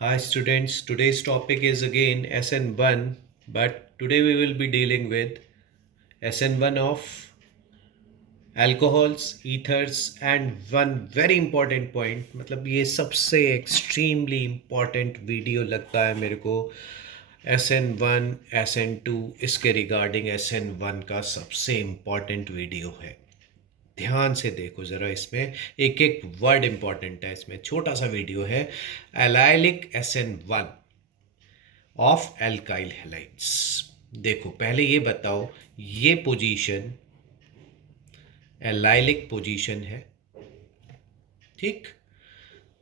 Hi students, today's topic is again SN1, but today we will be dealing with SN1 of alcohols, ethers and one very important point, मतलब ये सबसे extremely important video लगता है मेरे को SN1, SN2 इसके regarding SN1 का सबसे important video है। ध्यान से देखो ज़रा इसमें एक एक वर्ड इंपॉर्टेंट है। इसमें छोटा सा वीडियो है। Allylic SN1 of alkyl halides. देखो पहले ये बताओ, ये पोजीशन एलाइलिक पोजीशन है, ठीक।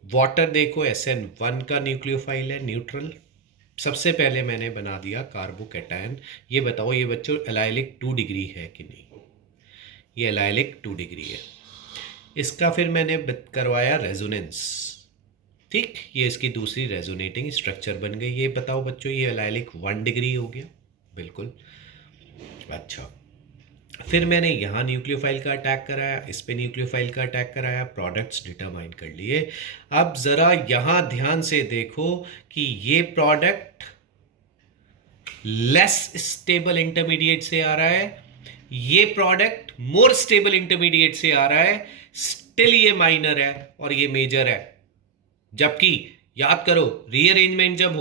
वाटर देखो SN1 का न्यूक्लियोफाइल है, न्यूट्रल। सबसे पहले मैंने बना दिया कार्बोकैटायन। ये बताओ ये बच्चों एलाइलिक 2 डिग्री है कि नहीं? ये एलाइलिक 2 डिग्री है। इसका फिर मैंने करवाया रेजोनेंस, ठीक। ये इसकी दूसरी रेजोनेटिंग स्ट्रक्चर बन गई। ये बताओ बच्चों ये एलाइलिक 1 डिग्री हो गया, बिल्कुल। अच्छा, फिर मैंने यहाँ न्यूक्लियोफाइल का अटैक कराया, इस पे न्यूक्लियोफाइल का अटैक कराया, प्रोडक्ट्स डिटरमाइन कर लिए। अब ज़रा यहाँ ध्यान से देखो कि ये प्रोडक्ट लेस स्टेबल इंटरमीडिएट से आ रहा है, ये प्रोडक्ट मोर स्टेबल इंटरमीडिएट से आ रहा है। स्टिल ये माइनर है और ये मेजर है। जबकि याद करो रीअरेंजमेंट जब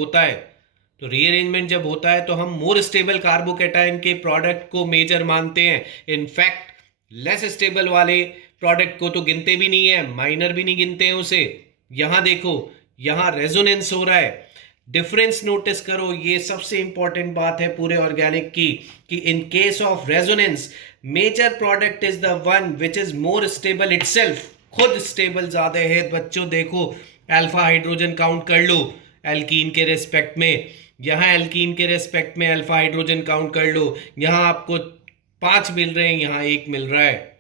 होता है, तो हम मोर स्टेबल कार्बोकैटायन के प्रोडक्ट को मेजर मानते हैं। इनफैक्ट लेस स्टेबल वाले प्रोडक्ट को तो गिनते भी नहीं है, माइनर भी नहीं गिनते हैं उसे। यहां देखो, यहां रेजोनेंस हो रहा है। डिफरेंस नोटिस करो, ये सबसे इंपॉर्टेंट बात है पूरे ऑर्गेनिक की, कि in case of resonance major product is the one which is more stable itself. खुद स्टेबल ज्यादा है बच्चों। देखो अल्फा हाइड्रोजन काउंट कर लो एल्कीन के रेस्पेक्ट में, यहां एल्कीन के रेस्पेक्ट में अल्फा हाइड्रोजन काउंट कर लो, यहां आपको 5 मिल रहे हैं, यहां 1 मिल रहा है।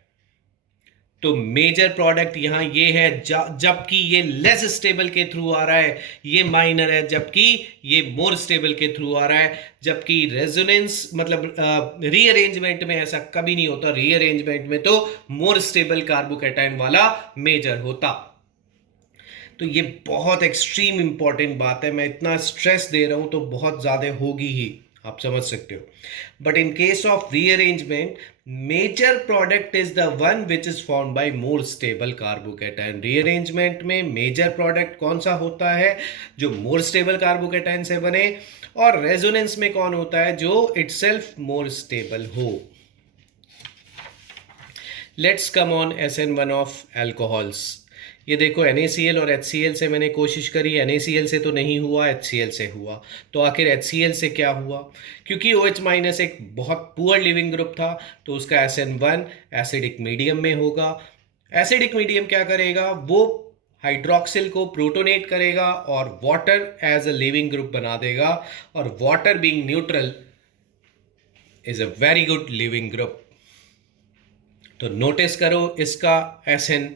तो मेजर प्रोडक्ट यहां ये है, जबकि ये लेस स्टेबल के थ्रू आ रहा है। ये माइनर है जबकि ये मोर स्टेबल के थ्रू आ रहा है। जबकि रेजोनेंस मतलब रीअरेंजमेंट में ऐसा कभी नहीं होता। रीअरेंजमेंट में तो मोर स्टेबल कार्बोकैटायन वाला मेजर होता। तो ये बहुत एक्सट्रीम इंपॉर्टेंट बात है। मैं इतना स्ट्रेस दे रहा हूं तो बहुत ज़्यादा होगी ही, आप समझ सकते हो। But in case of rearrangement major product is the one which is form by more stable carbocation. Rearrangement में मेजर प्रोडक्ट कौन सा होता है? जो मोर स्टेबल कार्बोकैटायन से बने। और रेजोनेंस में कौन होता है? जो इटसेल्फ मोर स्टेबल हो। Let's come on SN1 of alcohols. ये देखो NaCl और HCl से मैंने कोशिश करी, NaCl से तो नहीं हुआ, HCl से हुआ। तो आखिर HCl से क्या हुआ? क्योंकि OH माइनस एक बहुत पुअर लिविंग ग्रुप था, तो उसका SN1 एसिडिक मीडियम में होगा। एसिडिक मीडियम क्या करेगा? वो हाइड्रोक्सिल को प्रोटोनेट करेगा और water as a leaving group बना देगा। और water being neutral is a very good leaving group. तो नोटिस करो इसका SN1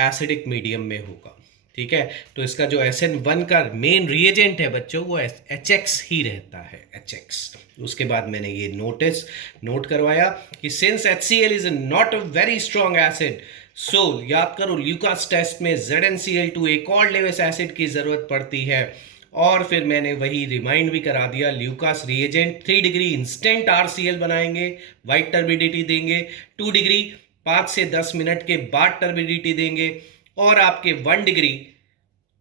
एसिडिक मीडियम में होगा, ठीक है। तो इसका जो SN1 का मेन रिएजेंट है बच्चों, वो HX ही रहता है, HX। उसके बाद मैंने ये नोट करवाया कि since HCl is not a very strong acid, so याद करो ल्यूकास टेस्ट में ZnCl2 एक और लेविस एसिड की जरूरत पड़ती है। और फिर मैंने वही रिमाइंड भी करा दिया, Lucas reagent 3 degree instant RCl बनाएंगे, वाइट टर्बिडिटी देंगे। 2 डिग्री 5 से 10 मिनट के बाद टर्बिडिटी देंगे। और आपके 1 डिग्री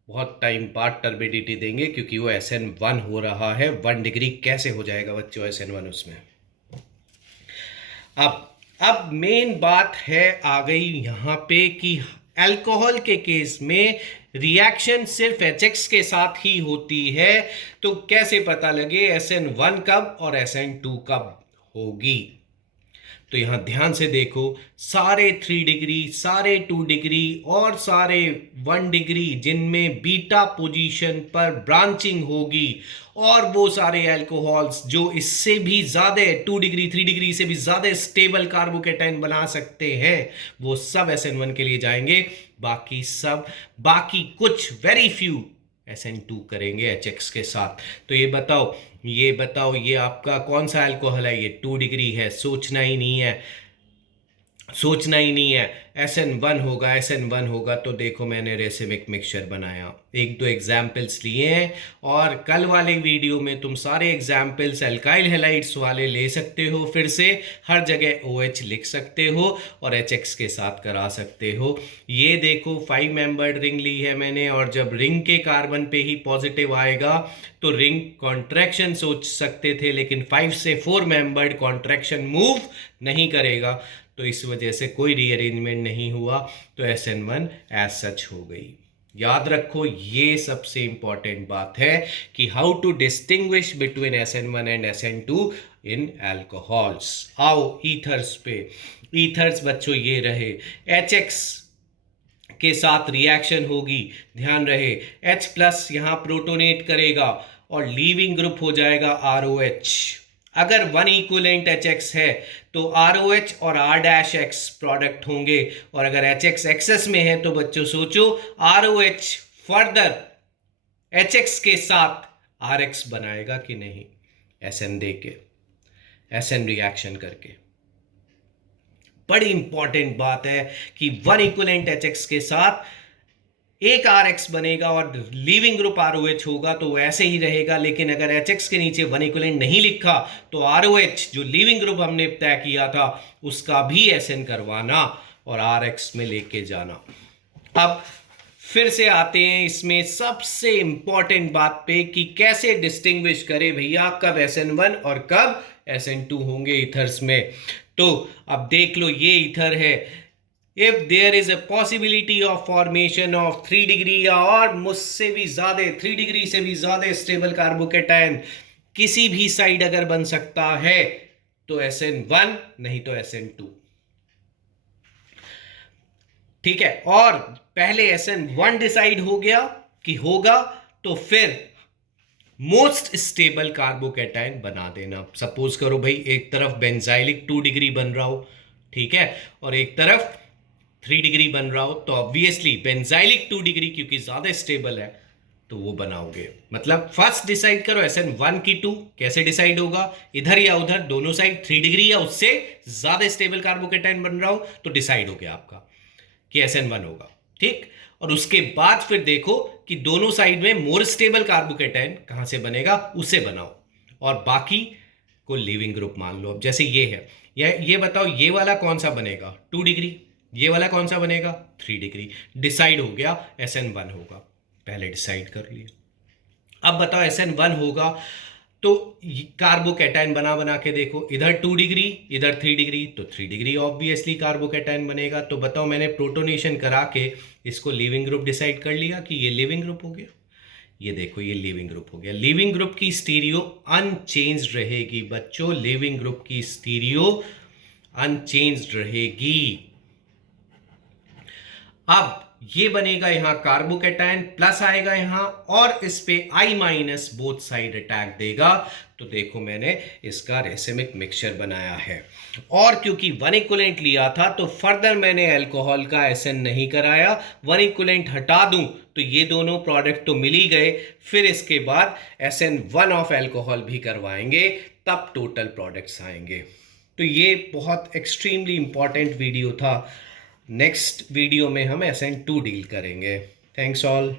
बहुत टाइम बाद टर्बिडिटी देंगे, क्योंकि वो SN1 हो रहा है। 1 डिग्री कैसे हो जाएगा बच्चों SN1 उसमें? अब मेन बात है आ गई यहां पे कि अल्कोहल के केस में रिएक्शन सिर्फ HX के साथ ही होती है। तो कैसे पता लगे SN1 कब और SN2 कब होगी? तो यहां ध्यान से देखो, सारे 3 डिग्री, सारे 2 डिग्री और सारे 1 डिग्री जिनमें बीटा पोजीशन पर ब्रांचिंग होगी, और वो सारे अल्कोहल्स जो इससे भी ज्यादा 2 डिग्री 3 डिग्री से भी ज्यादा स्टेबल कार्बोकैटायन बना सकते हैं, वो सब SN1 के लिए जाएंगे। बाकी कुछ वेरी फ्यू SN2 करेंगे HX के साथ। तो ये बताओ ये आपका कौन सा अल्कोहल है? ये 2 डिग्री है, सोचना ही नहीं है। सोचना ही नहीं है SN1 होगा, SN1 होगा। तो देखो मैंने रेसिमिक मिक्सचर बनाया, एक दो एग्जाम्पल्स लिए हैं, और कल वाले वीडियो में तुम सारे एग्जाम्पल्स अल्काइल हैलाइड्स वाले ले सकते हो, फिर से हर जगह OH लिख सकते हो और HX के साथ करा सकते हो। ये देखो 5 मेंबर्ड रिंग ली है मैंने, और जब रिंग के कार्बन पे ही पॉजिटिव आएगा तो रिंग कॉन्ट्रैक्शन सोच सकते थे, लेकिन 5 से 4 मेंबर्ड कॉन्ट्रैक्शन मूव नहीं करेगा, तो इस वजह से कोई रीअरेंजमेंट नहीं हुआ, तो SN1 एज सच हो गई। याद रखो ये सबसे इंपॉर्टेंट बात है कि how to distinguish between SN1 and SN2 in alcohols. आओ ईथर्स पे। ईथर्स बच्चों ये रहे, HX के साथ रिएक्शन होगी, ध्यान रहे, H प्लस यहां प्रोटोनेट करेगा और लीविंग ग्रुप हो जाएगा ROH। अगर 1 इक्वलेंट HX है तो ROH और R' प्रोडक्ट होंगे, और अगर HX एक्सेस में है तो बच्चों सोचो ROH फर्दर HX के साथ RX बनाएगा कि नहीं, SN दे के, SN रिएक्शन करके। बड़ी इंपॉर्टेंट बात है कि 1 इक्वलेंट HX के साथ एक RX बनेगा और लीविंग ग्रुप ROH होगा तो वैसे ही रहेगा, लेकिन अगर HX के नीचे 1 इक्वलेंट नहीं लिखा तो ROH जो लीविंग ग्रुप हमने तय किया था उसका भी SN करवाना और RX में लेके जाना। अब फिर से आते हैं इसमें सबसे इंपॉर्टेंट बात पे कि कैसे डिस्टिंग्विश करें भैया कब SN1 और कब SN2 होंगे ईथर्स में। तो अब देख लो ये ईथर है, if there is a possibility of formation of 3 degree या और मुझसे भी ज्यादा 3 डिग्री से भी ज्यादा स्टेबल कार्बोकेटायन किसी भी साइड अगर बन सकता है तो SN1 नहीं तो SN2, ठीक है। और पहले SN1 डिसाइड हो गया कि होगा तो फिर मोस्ट स्टेबल कार्बोकेटायन बना देना। सपोज करो भाई एक तरफ बेंजाइलिक 2 डिग्री बन रहा हो, ठीक है, और एक तरफ 3 डिग्री बन रहा हो, तो ऑब्वियसली बेंजाइलिक 2 डिग्री क्योंकि ज्यादा स्टेबल है तो वो बनाओगे। मतलब फर्स्ट डिसाइड करो SN1 की 2 कैसे डिसाइड होगा, इधर या उधर दोनों साइड 3 डिग्री या उससे ज्यादा स्टेबल कार्बोकेटायन बन रहा हो तो डिसाइड हो गया आपका कि SN1 होगा, ठीक। और उसके बाद फिर देखो कि दोनों साइड में मोर स्टेबल कार्बोकेटायन कहां से बनेगा उसे बनाओ, और बाकी को लिविंग ग्रुप मान लो। अब जैसे ये है, ये बताओ ये वाला कौन सा बनेगा 2 डिग्री, ये वाला कौन सा बनेगा 3 डिग्री। डिसाइड हो गया SN1 होगा, पहले डिसाइड कर लिया। अब बताओ SN1 होगा तो कार्बोकेटायन बना बना के देखो, इधर 2 डिग्री इधर 3 डिग्री, तो 3 डिग्री ऑब्वियसली कार्बोकेटायन बनेगा। तो बताओ मैंने प्रोटोनेशन करा के इसको लिविंग ग्रुप डिसाइड कर लिया कि ये लिविंग ग्रुप हो गया। ये देखो ये लिविंग ग्रुप हो गया। लिविंग ग्रुप की स्टीरियो अनचेंज रहेगी बच्चों, लिविंग ग्रुप की स्टीरियो अनचेंज रहेगी। अब ये बनेगा यहां कार्बोकेटायन प्लस आएगा यहां, और इस पे I- बोथ साइड अटैक देगा। तो देखो मैंने इसका रेसिमिक मिक्सचर बनाया है, और क्योंकि 1 इक्वलेंट लिया था तो फर्दर मैंने अल्कोहल का SN नहीं कराया। 1 इक्वलेंट हटा दूं तो ये दोनों प्रोडक्ट तो मिल ही गए, फिर इसके बाद SN1 ऑफ अल्कोहल भी करवाएंगे, तब टोटल प्रोडक्ट्स आएंगे। तो ये बहुत एक्सट्रीमली इंपॉर्टेंट वीडियो था। नेक्स्ट वीडियो में हम SN2 डील करेंगे। Thanks all.